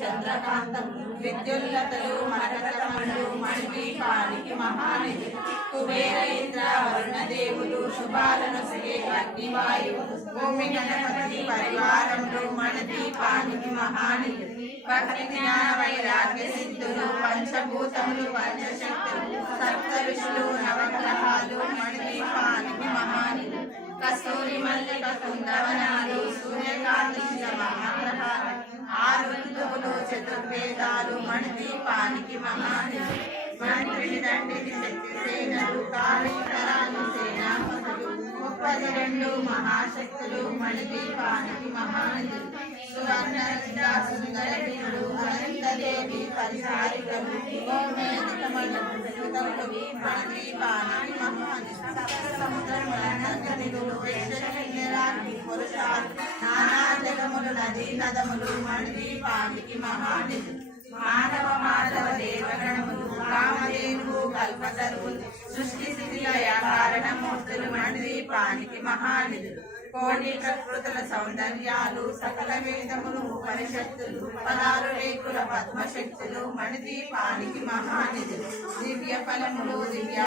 చంద్రకాంతం విద్యుల్లతలు మరకతమణులు మణిదీపానికి మహానిధి కుబేర ఇంద్ర వరుణ దేవులు శుభాలను సగే అగ్నివాయువు భూమి గణపతి పరివారములు మణిదీపానికి మహానిధి భక్తి జ్ఞాన వైరాగ్య సిద్ధులు పంచభూతములు పంచశక్తులు సప్త ఋషులు నవగ్రహాలు మణిదీపానికి మహానిధి కస్తూరి మల్లిక కుందవనాలు సూర్యకాంతి మహాగ్రహాలు ఆరు ఋతువులు చతుర్వేదాలు మణిదీపానికి మహానిధి మంత్రి దండికి శక్తి సేనలు కాళీకరాలు సేనాపతులు 32 మహాశక్తులు మణిదీపానికి మహానిధి సువర్ణ సుందర వీరులు అనంతదేవి పరిచారికలు గోమేధికమణులు మణిదీపానికి మహానిధి సముద్రములు పురుషాలు నానా జగములు నదీ నదములు మణిదీపానికి మహానిధి మాధవ దేవగణములు కామధేనువు కల్పతరువులు సృష్టి స్థితి లయ కారణమూర్తులు మణిదీపానికి మహానిధులు కోటి ప్రకృతుల సౌందర్యాలు సకల వేదములు ఉపనిషత్తులు 16 రేకుల పద్మశక్తులు మణిదీపానికి మహానిధులు దివ్య ఫలములు దివ్య